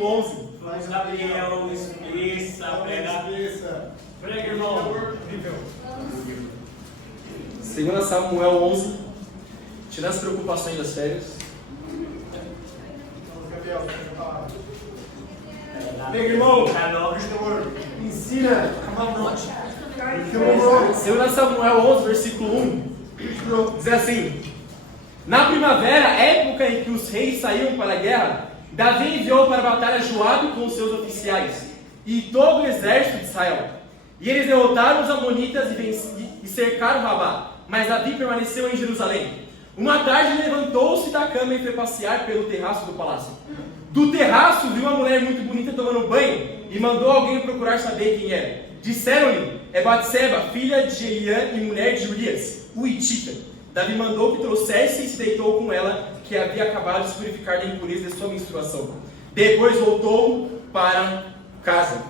versículo 11. Gabriel, expressa, prega, irmão. 2 Samuel 11. Tirando as preocupações das férias. Pega, irmão. Ensina. 2 Samuel 11, versículo 1. Diz assim: na primavera, época em que os reis saíam para a guerra, Davi enviou para a batalha Joabe com os seus oficiais e todo o exército de Israel. E eles derrotaram os amonitas e cercaram Rabá, mas Davi permaneceu em Jerusalém. Uma tarde levantou-se da cama e foi passear pelo terraço do palácio. Do terraço viu uma mulher muito bonita tomando banho e mandou alguém procurar saber quem era. Disseram-lhe: é Batseba, filha de Eliã e mulher de Urias, o Hitita. Davi mandou que trouxesse e se deitou com ela, que havia acabado de se purificar da impureza de sua menstruação. Depois voltou para casa.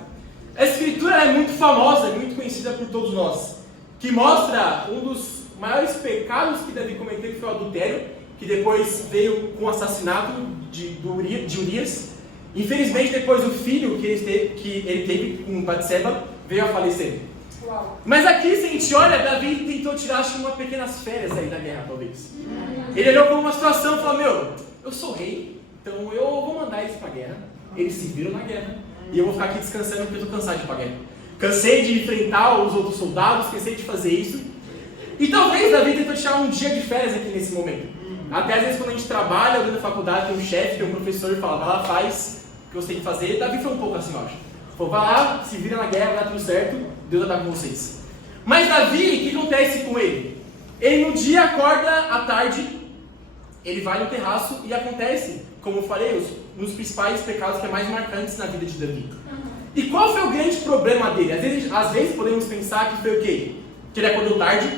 A escritura é muito famosa, muito conhecida por todos nós, que mostra um dos maiores pecados que Davi cometeu, que foi o adultério, que depois veio com o assassinato de Urias. Infelizmente, depois o filho que ele teve com Batseba veio a falecer. Mas aqui, se a gente olha, Davi tentou tirar umas pequenas férias aí da guerra, talvez. Ele olhou para uma situação e falou: eu sou rei, então eu vou mandar eles para a guerra. Eles se viram na guerra e eu vou ficar aqui descansando porque eu estou cansado de ir para a guerra. Cansei de enfrentar os outros soldados, cansei de fazer isso. E talvez Davi tentou tirar um dia de férias aqui nesse momento. Até às vezes quando a gente trabalha, dentro da faculdade, tem um chefe, tem um professor e fala: vai lá, faz o que você tem que fazer. Davi foi um pouco assim, eu acho. Falou: vai lá, se vira na guerra, vai dar tudo certo, Deus vai dar com vocês. Mas Davi, o que acontece com ele? Ele no dia acorda à tarde, ele vai no terraço e acontece, como eu falei, um dos principais pecados que é mais marcantes na vida de Davi. E qual foi o grande problema dele? Às vezes podemos pensar que foi o quê? Que ele acordou tarde,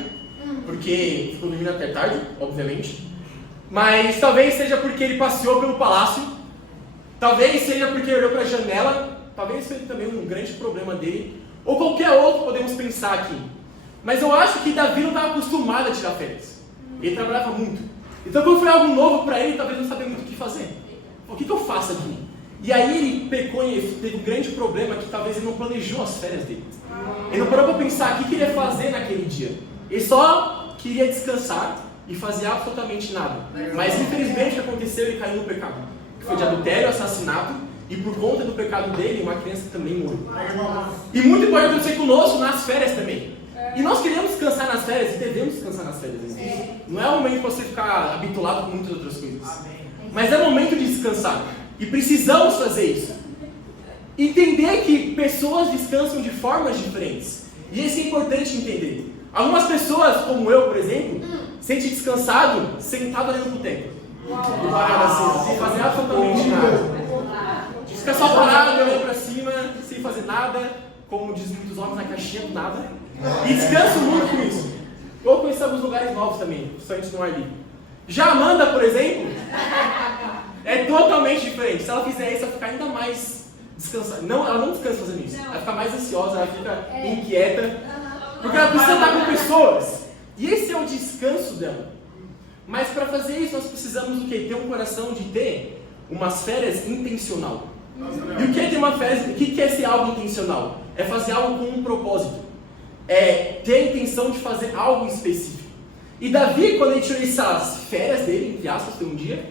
porque ficou dormindo até tarde, obviamente. Mas talvez seja porque ele passeou pelo palácio, talvez seja porque ele olhou para a janela, talvez seja também um grande problema dele, ou qualquer outro podemos pensar aqui. Mas eu acho que Davi não estava acostumado a tirar férias. Ele trabalhava muito. Então quando foi algo novo para ele, talvez não sabia muito o que fazer. O que eu faço aqui? E aí ele pecou e teve um grande problema que talvez ele não planejou as férias dele. Ele não parou para pensar o que ele ia fazer naquele dia. Ele só queria descansar e fazer absolutamente nada. Mas infelizmente o que aconteceu, ele caiu no pecado. Que foi de adultério, assassinato, e por conta do pecado dele, uma criança também morreu. E muito pode acontecer conosco nas férias também. E nós queremos descansar nas férias e devemos descansar nas férias. Não é o momento para você ficar habituado com muitas outras coisas. Mas é o momento de descansar. E precisamos fazer isso. Entender que pessoas descansam de formas diferentes. E isso é importante entender. Algumas pessoas, como eu, por exemplo, sentem descansado sentado ali no boteco. Parado assim, sem fazer absolutamente nada. Fica só parado, olhando para cima, sem fazer nada, como diz muitos homens, na caixinha do nada. E descanso muito com isso. Ou conhecer alguns lugares novos também, principalmente no ar livre. Já a Amanda, por exemplo, é totalmente diferente. Se ela fizer isso, ela fica ainda mais descansada. Não, ela não descansa fazendo isso. Ela fica mais ansiosa, ela fica inquieta. Porque ela precisa estar com pessoas. E esse é o descanso dela. Mas para fazer isso, nós precisamos do quê? Ter um coração de ter umas férias intencional. E o que é ter uma férias? O que é ser algo intencional? É fazer algo com um propósito. É ter a intenção de fazer algo específico. E Davi, quando ele tirou essas férias dele, entre aspas, por um dia,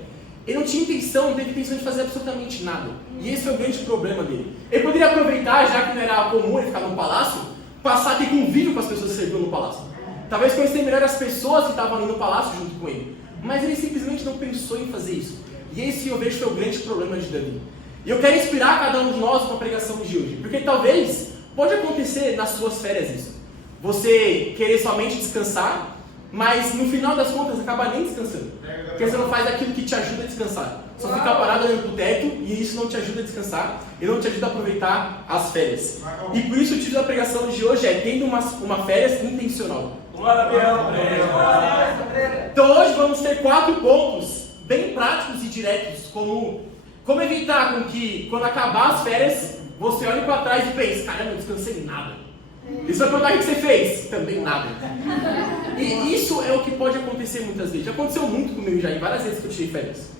ele não tinha intenção, não teve intenção de fazer absolutamente nada. E esse foi o grande problema dele. Ele poderia aproveitar, já que não era comum ele ficar no palácio, passar a ter convívio com as pessoas que serviam no palácio. Talvez conhecer melhor as pessoas que estavam ali no palácio junto com ele. Mas ele simplesmente não pensou em fazer isso. E esse eu vejo que foi o grande problema de Davi. E eu quero inspirar cada um de nós com a pregação de hoje. Porque talvez pode acontecer nas suas férias isso. Você querer somente descansar, mas no final das contas acaba nem descansando. Porque você não faz aquilo que te ajuda a descansar. Só fica parado olhando pro teto e isso não te ajuda a descansar e não te ajuda a aproveitar as férias. E por isso o título da pregação de hoje é tendo uma férias intencional. Então hoje vamos ter 4 pontos bem práticos e diretos, como evitar com que quando acabar as férias você olhe para trás e pense: caramba, eu descansei em nada. Isso vai perguntar o que você fez? Também nada. E isso é o que pode acontecer muitas vezes. Já aconteceu muito comigo já, em várias vezes que eu tirei férias.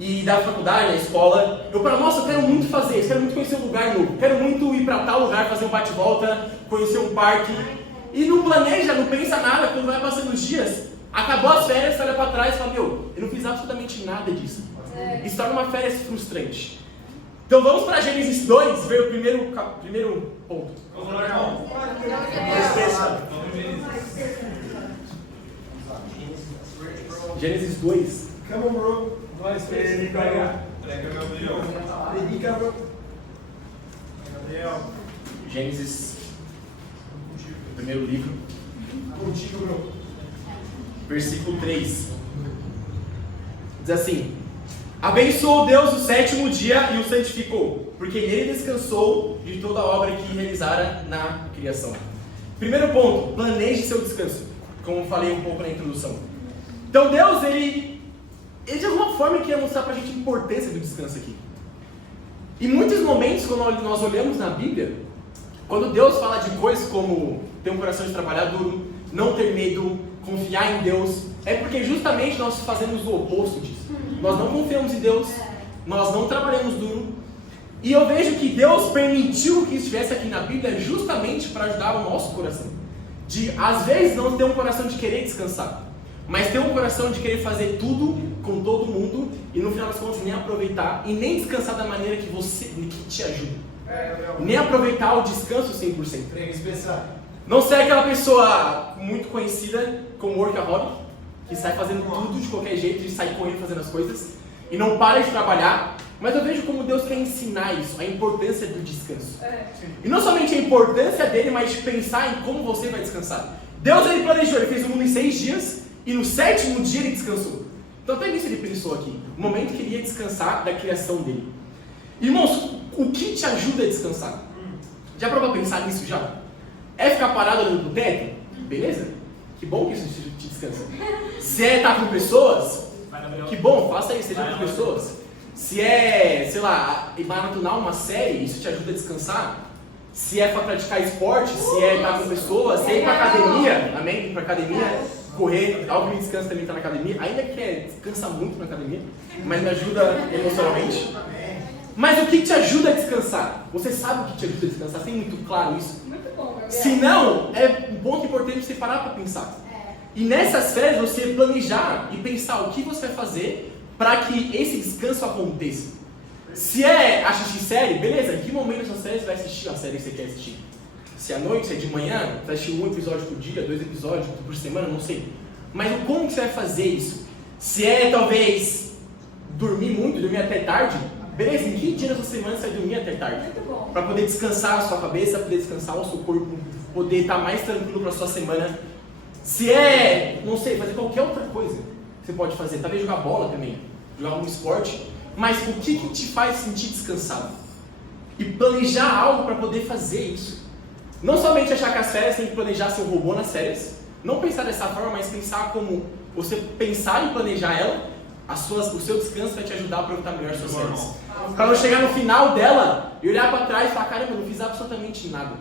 e da faculdade, na escola, eu falo, nossa, eu quero muito fazer isso, quero muito conhecer um lugar novo, quero muito ir para tal lugar, fazer um bate-volta, conhecer um parque, e não planeja, não pensa nada, quando vai passando os dias, acabou as férias, você olha para trás e fala, meu, eu não fiz absolutamente nada disso. Isso torna uma férias frustrante. Então vamos para Gênesis 2, ver o primeiro ponto. Vamos lá, irmão. Gênesis 2. Come on, bro. Prega, Gabriel. Predica, bro. Gabriel. Gênesis, primeiro livro, Contigo, bro. versículo 3. Diz assim: abençoou Deus o sétimo dia e o santificou, porque nele descansou de toda a obra que realizara na criação. Primeiro ponto, planeje seu descanso, como falei um pouco na introdução. Então Deus, ele de alguma forma queria mostrar pra gente a importância do descanso aqui. Em muitos momentos, quando nós olhamos na Bíblia, quando Deus fala de coisas como ter um coração de trabalhar duro, não ter medo, confiar em Deus, é porque justamente nós fazemos o oposto disso. Nós não confiamos em Deus, nós não trabalhamos duro, e eu vejo que Deus permitiu que estivesse aqui na Bíblia justamente para ajudar o nosso coração. De, às vezes, não ter um coração de querer descansar, mas ter um coração de querer fazer tudo com todo mundo e no final das contas nem aproveitar e nem descansar da maneira que te ajuda. Nem aproveitar o descanso 100%. Não ser aquela pessoa muito conhecida como workaholic, que sai fazendo tudo de qualquer jeito, de sair correndo fazendo as coisas e não para de trabalhar. Mas eu vejo como Deus quer ensinar isso, a importância do descanso. E não somente a importância dele, mas de pensar em como você vai descansar. Deus, ele planejou, ele fez o mundo em 6 dias e no 7º dia ele descansou. Então até nisso ele pensou aqui, o momento que ele ia descansar da criação dele. Irmãos, o que te ajuda a descansar? Já parou para pensar nisso já? É ficar parado olhando pro teto? Beleza? Que bom que isso te descansa. Se é estar com pessoas, que bom, faça isso, seja com pessoas. Se é, sei lá, maratonar uma série, isso te ajuda a descansar. Se é para praticar esporte, se é estar com pessoas, se é ir para academia, amém? Ir para academia, correr, algo que me descansa também estar na academia, ainda que descansa muito na academia, mas me ajuda emocionalmente. Mas o que te ajuda a descansar? Você sabe o que te ajuda a descansar? Tem muito claro isso? Muito bom, Gabriel. Se não, é um ponto importante você parar para pensar. E nessas férias você planejar e pensar o que você vai fazer para que esse descanso aconteça. Se é assistir série, beleza, em que momento das séries você vai assistir a série que você quer assistir? Se é à noite, se é de manhã, você vai assistir 1 episódio por dia, 2 episódios por semana, não sei. Mas como que você vai fazer isso? Se é talvez dormir muito, dormir até tarde, beleza, em que dia da sua semana você vai dormir até tarde? Muito bom. Para poder descansar a sua cabeça, poder descansar o seu corpo, poder estar mais tranquilo para a sua semana. Se é, não sei, fazer qualquer outra coisa que você pode fazer, talvez jogar bola também, jogar algum esporte, mas o que te faz sentir descansado? E planejar algo para poder fazer isso. Não somente achar que as férias tem que planejar ser um robô nas férias, não pensar dessa forma, mas pensar como você pensar e planejar ela, o seu descanso vai te ajudar a aproveitar melhor as suas férias. Para não chegar no final dela e olhar para trás e falar, caramba, eu não fiz absolutamente nada.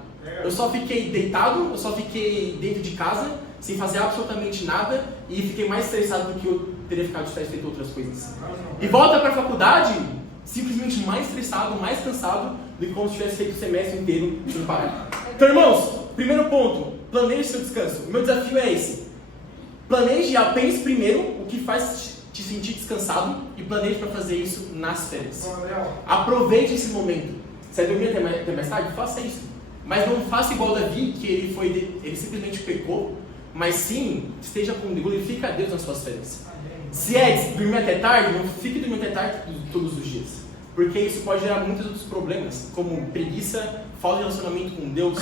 Eu só fiquei deitado, eu só fiquei dentro de casa, sem fazer absolutamente nada e fiquei mais estressado do que eu teria ficado de ter feito outras coisas. E volta para a faculdade simplesmente mais estressado, mais cansado do que como se tivesse feito o semestre inteiro sem parar. Então, irmãos, primeiro ponto, planeje seu descanso. O meu desafio é esse. Planeje e pense primeiro o que faz te sentir descansado e planeje para fazer isso nas férias. Aproveite esse momento. Se é dormir até mais tarde, faça isso. Mas não faça igual Davi, que ele simplesmente pecou, mas sim, esteja com glorifica a Deus nas suas férias. Se é dormir até tarde, não fique dormindo até tarde todos os dias, porque isso pode gerar muitos outros problemas, como preguiça, falta de relacionamento com Deus.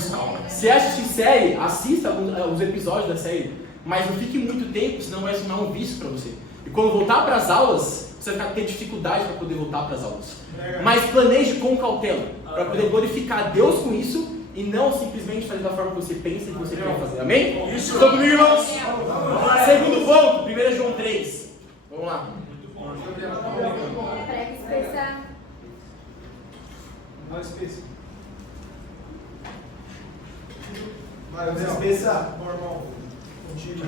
Se assistir série, assista os episódios da série, mas não fique muito tempo, senão vai se tornar um vício para você. E quando voltar para as aulas, você vai ter dificuldade para poder voltar para as aulas. Mas planeje com cautela, para poder glorificar a Deus com isso, e não simplesmente fazer da forma que você pensa e que você quer fazer. Amém? Isso. Estão comigo, irmãos? Segundo ponto, 1 João 3. Vamos lá. Prega especial. Vai, espécie. Vai, espécie. Normal. Contigo.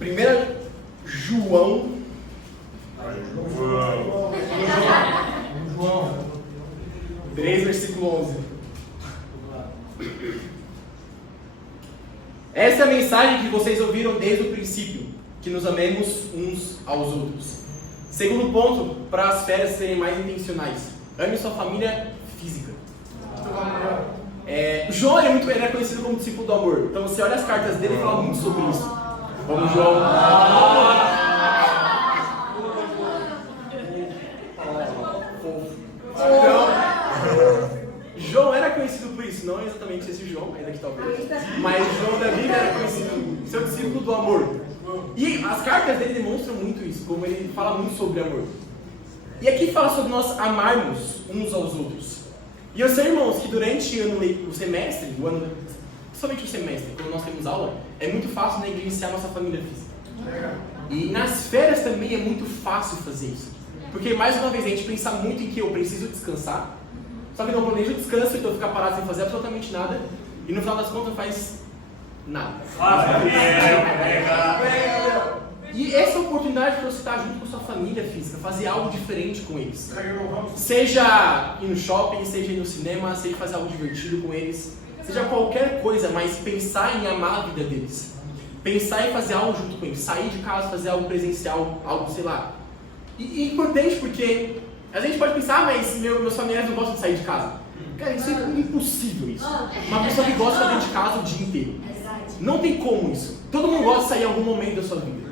1 João Essa é a mensagem que vocês ouviram desde o princípio, que nos amemos uns aos outros. Segundo ponto, para as férias serem mais intencionais. Ame sua família física. João ele é conhecido como discípulo do amor. Então você olha as cartas dele e fala muito sobre isso. Vamos, João. João era conhecido por isso, não exatamente esse João, ainda que talvez, mas João da Bíblia era conhecido, seu discípulo do amor. E as cartas dele demonstram muito isso, como ele fala muito sobre amor. E aqui fala sobre nós amarmos uns aos outros. E eu sei, irmãos, que durante o semestre, principalmente o semestre, quando nós temos aula, é muito fácil negligenciar a nossa família física. E nas férias também é muito fácil fazer isso. Porque, mais uma vez, a gente pensa muito em que eu preciso descansar, só que não planejo o descanso, então ficar parado sem fazer absolutamente nada, e no final das contas não faz nada. E essa é a oportunidade para você estar junto com a sua família física, fazer algo diferente com eles. Seja ir no shopping, seja ir no cinema, seja fazer algo divertido com eles, seja qualquer coisa, mas pensar em amar a vida deles. Pensar em fazer algo junto com eles, sair de casa, fazer algo presencial, algo, sei lá. E é importante porque a gente pode pensar, mas meus familiares não gostam de sair de casa. Cara, isso é impossível isso. Uma pessoa que gosta de ficar dentro de casa o dia inteiro. Não tem como isso. Todo mundo gosta de sair em algum momento da sua vida.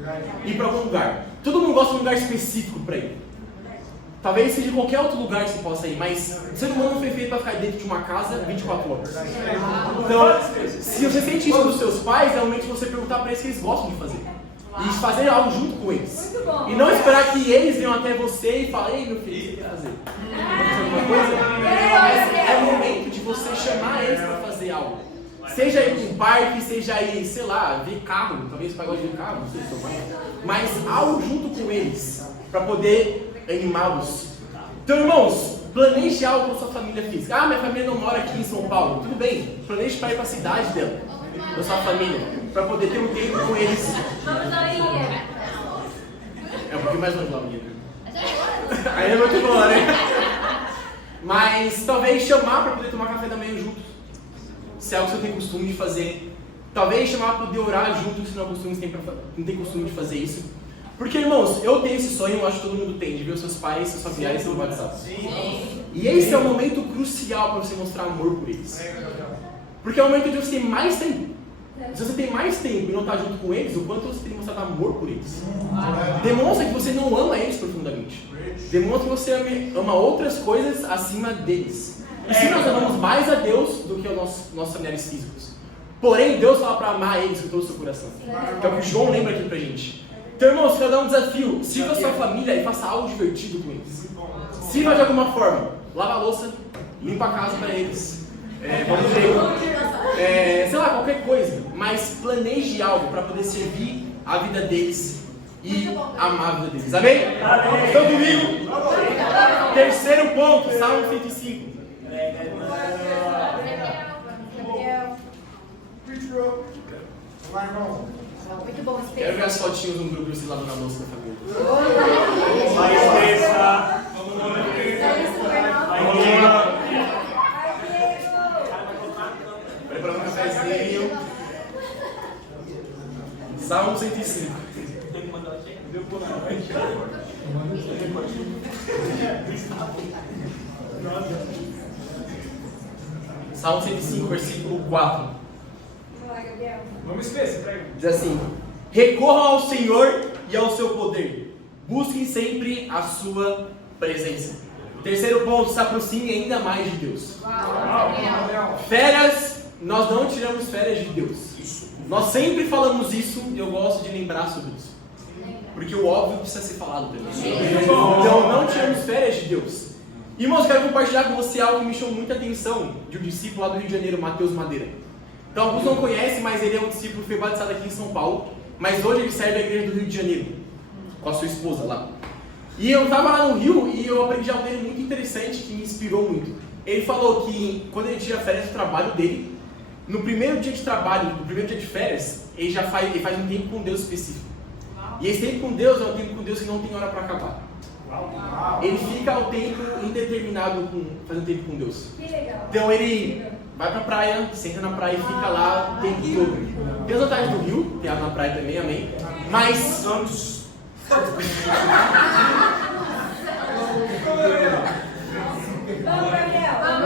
Ir para algum lugar. Todo mundo gosta de um lugar específico para ir. Talvez seja qualquer outro lugar que você possa ir, mas o ser humano não foi feito para ficar dentro de uma casa 24 horas. Então, se você sente isso dos seus pais, realmente você perguntar para eles o que eles gostam de fazer. E fazer algo junto com eles. E não esperar que eles venham até você e falem: ei, meu filho, o que você quer fazer? Alguma coisa? Mas é o momento de você chamar eles para fazer algo. Seja ir para um parque, seja ir, sei lá, ver carro. Talvez o pai goste de ver carro, não sei se eu pai. Mas algo junto com eles, para poder animá-los. Então, irmãos, planeje algo com a sua família física. Ah, minha família não mora aqui em São Paulo. Tudo bem, planeje para ir para a cidade dela, da sua família, para poder ter um tempo com eles. É um pouquinho mais longe lá, menina. Aí é muito bom, né? Mas talvez chamar para poder tomar café da manhã juntos. Se é algo que você tem costume de fazer. Talvez chamar para poder orar juntos, se não tem costume de fazer isso. Porque, irmãos, eu tenho esse sonho, eu acho que todo mundo tem, de ver os seus pais, seus familiares sendo batizados. E esse é um momento crucial para você mostrar amor por eles. Porque é o momento de você ter mais tempo. Se você tem mais tempo e não está junto com eles, o quanto você tem mostrado amor por eles. Demonstra que você não ama eles profundamente. Demonstra que você ama outras coisas acima deles. E se nós amamos mais a Deus do que os nossos familiares físicos. Porém, Deus fala para amar eles com todo o seu coração. Que é o que o João lembra aqui pra gente. Então, irmãos, quero dar um desafio. Sirva a sua família e faça algo divertido com eles. Sirva de alguma forma. Lava a louça, limpa a casa para eles. Vamos ver. Sei lá, qualquer coisa. Mas planeje algo para poder servir a vida deles e amar a vida deles. Amém? Então, domingo, terceiro ponto, Salmo 105. Muito bom esse Quero ver as fotinhas no grupo de vocês lavando a louça da família. Preparando um cafezinho. Salmo 105. Salmo 105, versículo 4. Vamos esquecer, Diz assim: recorram ao Senhor e ao seu poder, busquem sempre a sua presença. Terceiro ponto, se aproxime ainda mais de Deus. Férias, nós não tiramos férias de Deus. Nós sempre falamos isso e eu gosto de lembrar sobre isso. Porque o óbvio precisa ser falado também. Então não tiramos férias de Deus. Irmãos, quero compartilhar com você algo que me chamou muita atenção de um discípulo lá do Rio de Janeiro, Mateus Madeira. Então alguns não conhecem, mas ele é um discípulo que foi batizado aqui em São Paulo, mas hoje ele serve a igreja do Rio de Janeiro, com a sua esposa lá. E eu estava lá no Rio e eu aprendi algo dele muito interessante, que me inspirou muito. Ele falou que quando ele tira férias do trabalho dele, no primeiro dia de trabalho, no primeiro dia de férias, ele faz um tempo com Deus específico. E esse tempo com Deus é um tempo com Deus que não tem hora para acabar. Ele fica ao tempo indeterminado fazendo tempo com Deus. Então ele vai pra praia, senta na praia e fica lá o tempo todo. Tem as vantagens do rio, tem água na praia também, amém? Mas... Santos.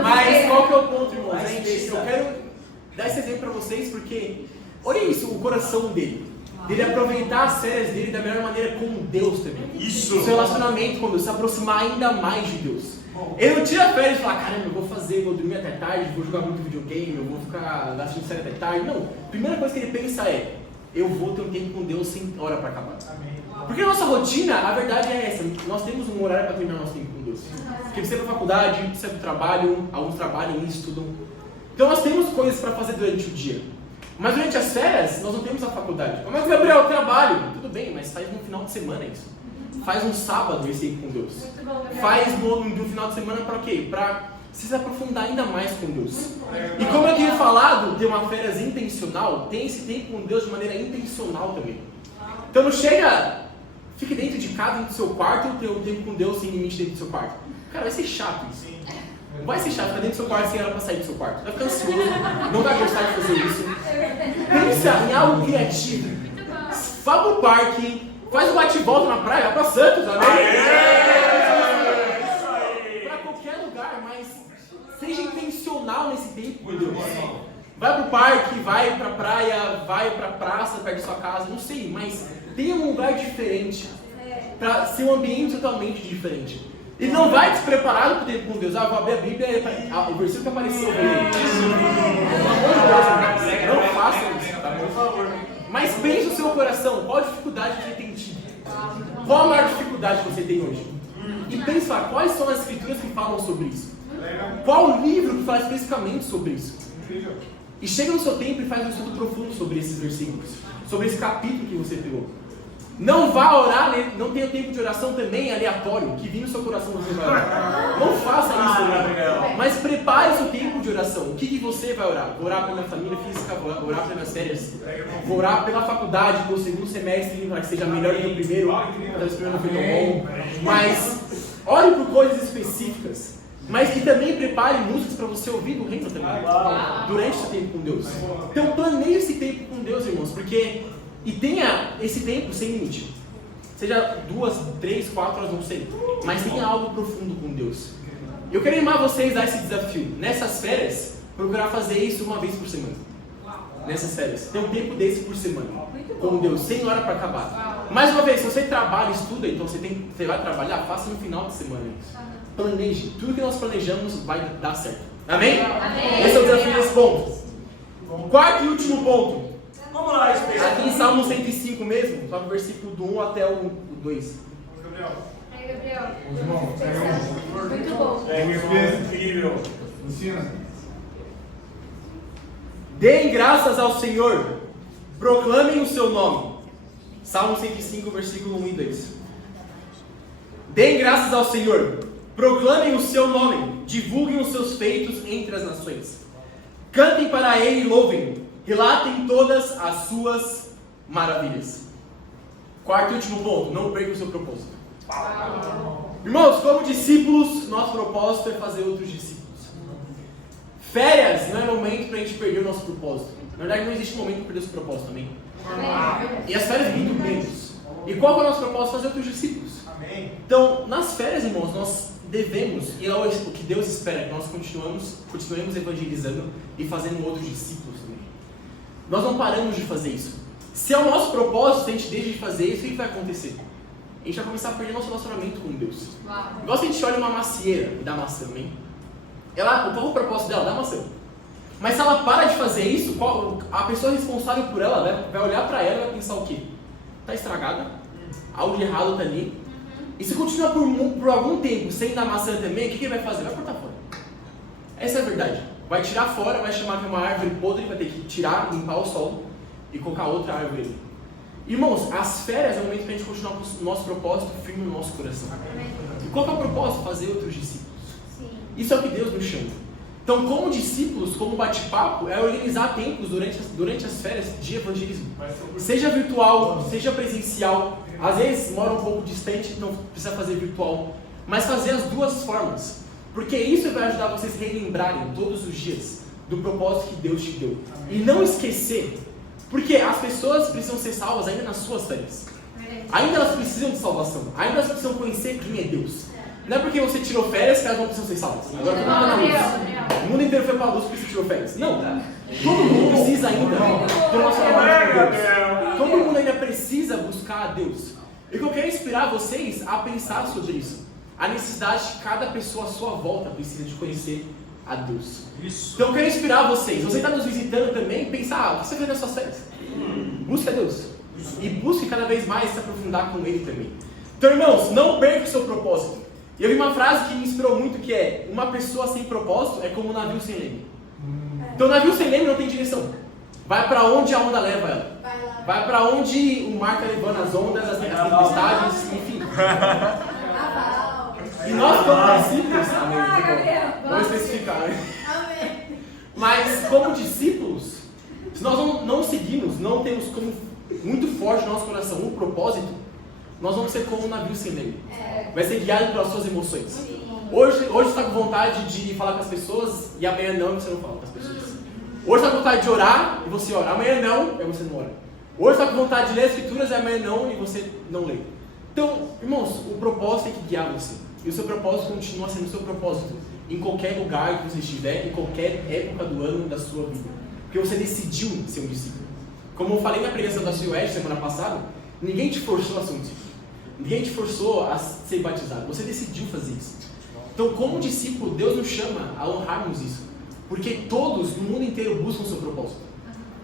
Mas qual que é o ponto, irmãos? Eu quero dar esse exemplo pra vocês porque, olha isso, o coração dele. Dele aproveitar as férias dele da melhor maneira com Deus também. Isso! O seu relacionamento com Deus, se aproximar ainda mais de Deus. Ele não tira férias e fala, caramba, eu vou dormir até tarde, vou jogar muito videogame, eu vou ficar assistindo série até tarde. Não, a primeira coisa que ele pensa é, eu vou ter um tempo com Deus sem hora para acabar. Porque a nossa rotina, a verdade é essa, nós temos um horário para terminar nosso tempo com Deus. Porque você vai para a faculdade, você vai para o trabalho, alguns trabalham e estudam. Então nós temos coisas para fazer durante o dia. Mas durante as férias, nós não temos a faculdade. Mas Gabriel, eu trabalho. Tudo bem, mas faz no final de semana isso. Faz um sábado esse tempo com Deus. Faz no final de semana para quê? Para se aprofundar ainda mais com Deus. E como eu tenho falado, ter uma férias intencional, tem esse tempo com Deus de maneira intencional também. Então não chega, fique dentro de casa, dentro do seu quarto, ter um tempo com Deus sem limite dentro do seu quarto. Cara, vai ser chato isso. Não vai ser chato ficar dentro do seu quarto sem hora para sair do seu quarto. Vai ficar ansioso, não vai gostar de fazer isso. Pensa em algo criativo. Vá pro parque, faz um bate-volta na praia, vai pra Santos, amém? Pra qualquer lugar, mas seja intencional nesse tempo com Deus. Vai pro parque, vai pra praia, vai pra praça perto da sua casa, não sei, mas tenha um lugar diferente. Pra ser um ambiente totalmente diferente. E não vai despreparado para o tempo com Deus. Vou abrir a Bíblia, o versículo que apareceu para ele. Pelo amor de Deus, não façam isso, tá? Por favor. Mas pense no seu coração, qual a dificuldade que você tem tido? Qual a maior dificuldade que você tem hoje? E pense lá, quais são as escrituras que falam sobre isso? Qual o livro que fala especificamente sobre isso? E chega no seu tempo e faz um estudo profundo sobre esses versículos, sobre esse capítulo que você pegou. Não vá orar, não tenha tempo de oração também aleatório, que vir no seu coração você vai orar. Não faça isso também. Mas prepare o seu tempo de oração. O que você vai orar? Vou orar pela minha família física, vou orar pelas minhas férias, vou orar pela faculdade, pelo segundo semestre, para que seja melhor do que o primeiro, talvez o primeiro não foi tão bom. Mas ore por coisas específicas. Mas que também prepare músicas para você ouvir do reino também, durante o seu tempo com Deus. Então planeje esse tempo com Deus, irmãos, porque... E tenha esse tempo sem limite. Seja 2, 3, 4 horas, não sei. Mas tenha algo profundo com Deus. Eu quero animar vocês a esse desafio. Nessas férias, procurar fazer isso uma vez por semana. Nessas férias. Ter um tempo desse por semana. Com Deus, sem hora para acabar. Mais uma vez, se você trabalha, estuda, então você vai trabalhar, faça no final de semana isso. Planeje. Tudo que nós planejamos vai dar certo. Amém? Amém. Esse é o desafio desse ponto. Quarto e último ponto. Vamos lá, aqui em Salmo 105 mesmo, só no versículo do 1 até o 2. Gabriel. Aí, Gabriel. Muito bom. Incrível. Ensina. Deem graças ao Senhor, proclamem o seu nome. Salmo 105, versículo 1 e 2. Deem graças ao Senhor, proclamem o seu nome, divulguem os seus feitos entre as nações. Cantem para ele e louvem. Relatem todas as suas maravilhas. Quarto e último ponto, não perca o seu propósito. Irmãos, como discípulos, nosso propósito é fazer outros discípulos. Férias não é momento para a gente perder o nosso propósito. Na verdade, não existe momento para perder o seu propósito, amém? E as férias muito menos. E qual é o nosso propósito? Fazer outros discípulos. Então, nas férias, irmãos, nós devemos, e é o que Deus espera, que nós continuemos evangelizando e fazendo outros discípulos também. Nós não paramos de fazer isso. Se é o nosso propósito, se a gente deixa de fazer isso, o que vai acontecer? A gente vai começar a perder nosso relacionamento com Deus. Igual se a gente olha uma macieira e dá maçã, hein? Qual é o propósito dela? Dá maçã. Mas se ela para de fazer isso, a pessoa responsável por ela vai olhar para ela e vai pensar o quê? Está estragada? Algo de errado está ali? E se continuar por algum tempo sem dar maçã também, o que ele vai fazer? Vai cortar fora. Essa é a verdade. Vai tirar fora, vai chamar que é uma árvore podre, vai ter que tirar, limpar o solo e colocar outra árvore ali. Irmãos, as férias é o momento para a gente continuar com o nosso propósito firme no nosso coração. E qual é o propósito? Fazer outros discípulos. Isso é o que Deus nos chama. Então, como discípulos, como bate-papo, é organizar tempos durante as férias de evangelismo. Seja virtual, seja presencial. Às vezes mora um pouco distante, então precisa fazer virtual. Mas fazer as duas formas. Porque isso vai ajudar vocês a relembrarem todos os dias do propósito que Deus te deu. E não esquecer, porque as pessoas precisam ser salvas ainda nas suas férias. Ainda elas precisam de salvação. Ainda elas precisam conhecer quem é Deus. Não é porque você tirou férias que elas não precisam ser salvas. Agora todo mundo está na luz. O mundo inteiro foi para a luz porque você tirou férias. Não, todo mundo precisa ainda ter uma trabalho com Deus. Todo mundo ainda precisa buscar a Deus. E o que eu quero inspirar vocês a pensar sobre isso. A necessidade de cada pessoa à sua volta precisa de conhecer a Deus. Então eu quero inspirar vocês. Você está nos visitando também, pensar, o que você fez nas suas férias? Busque a Deus. E busque cada vez mais se aprofundar com Ele também. Então, irmãos, não perca o seu propósito. E eu vi uma frase que me inspirou muito, que é: uma pessoa sem propósito é como um navio sem leme. Então, o navio sem leme não tem direção. Vai para onde a onda leva ela. Vai para onde o mar está levando as ondas, as tempestades, enfim. E nós, como discípulos, vamos especificar, né? Mas, como discípulos, se nós não seguimos, não temos como muito forte no nosso coração um propósito, nós vamos ser como um navio sem leme. Vai ser guiado pelas suas emoções. Hoje você está com vontade de falar com as pessoas e amanhã não, e você não fala com as pessoas. Hoje você está com vontade de orar e você ora. Amanhã não, e você não ora. Hoje você está com vontade de ler as escrituras e amanhã não, e você não lê. Então, irmãos, o propósito tem que guiar você. E o seu propósito continua sendo o seu propósito em qualquer lugar que você estiver, em qualquer época do ano da sua vida. Porque você decidiu ser um discípulo. Como eu falei na pregação da Suede semana passada, ninguém te forçou a ser um discípulo. Ninguém te forçou a ser batizado. Você decidiu fazer isso. Então, como discípulo, Deus nos chama a honrarmos isso. Porque todos no mundo inteiro buscam o seu propósito.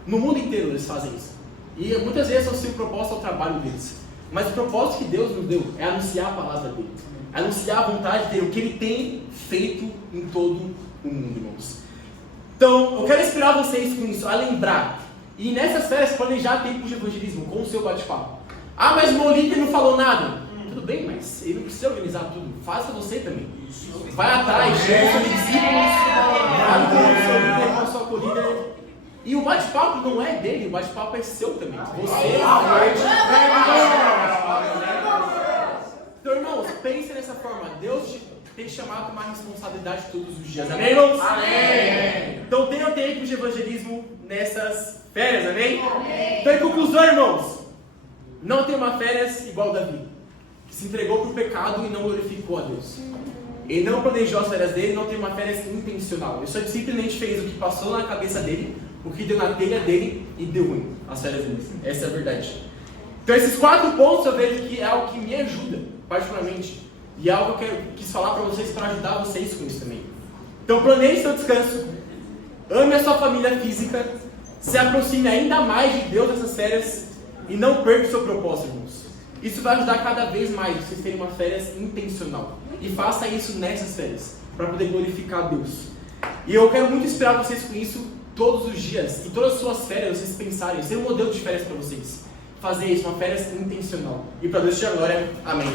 No mundo inteiro eles fazem isso. E muitas vezes o seu propósito é o trabalho deles. Mas o propósito que Deus nos deu é anunciar a palavra dele. Anunciar a vontade dele, o que ele tem feito em todo o mundo, irmãos. Então, eu quero inspirar vocês com isso, a lembrar. E nessas férias, planejar tempo de evangelismo com o seu bate-papo. Ah, mas o meu líder não falou nada. Tudo bem, mas ele não precisa organizar tudo. Faça você também. Vai atrás, chama os seus discípulos, fale com o seu líder, com a sua co-líder. E o bate-papo não é dele, o bate-papo é seu também. Você Então, irmãos, pense dessa forma. Deus te tem chamado a uma responsabilidade todos os dias. Amém, irmãos? Amém! Então, tenha tempo de evangelismo nessas férias, amém? Amém! Então, em conclusão, irmãos, não tem uma férias igual Davi, que se entregou para o pecado e não glorificou a Deus. Ele não planejou as férias dele, não tem uma férias intencional. Ele só simplesmente fez o que passou na cabeça dele, o que deu na telha dele e deu ruim as férias dele. Essa é a verdade. Então, esses 4 pontos eu vejo que é algo que me ajuda, particularmente. E é algo que eu quis falar para vocês, para ajudar vocês com isso também. Então, planeje seu descanso, ame a sua família física, se aproxime ainda mais de Deus nessas férias e não perca o seu propósito, irmãos. Isso vai ajudar cada vez mais vocês terem uma férias intencional. E faça isso nessas férias, para poder glorificar a Deus. E eu quero muito inspirar vocês com isso todos os dias. Em todas as suas férias, vocês pensarem, ser um modelo de férias para vocês. Fazer isso, uma férias intencional. E para Deus te a glória. Amém.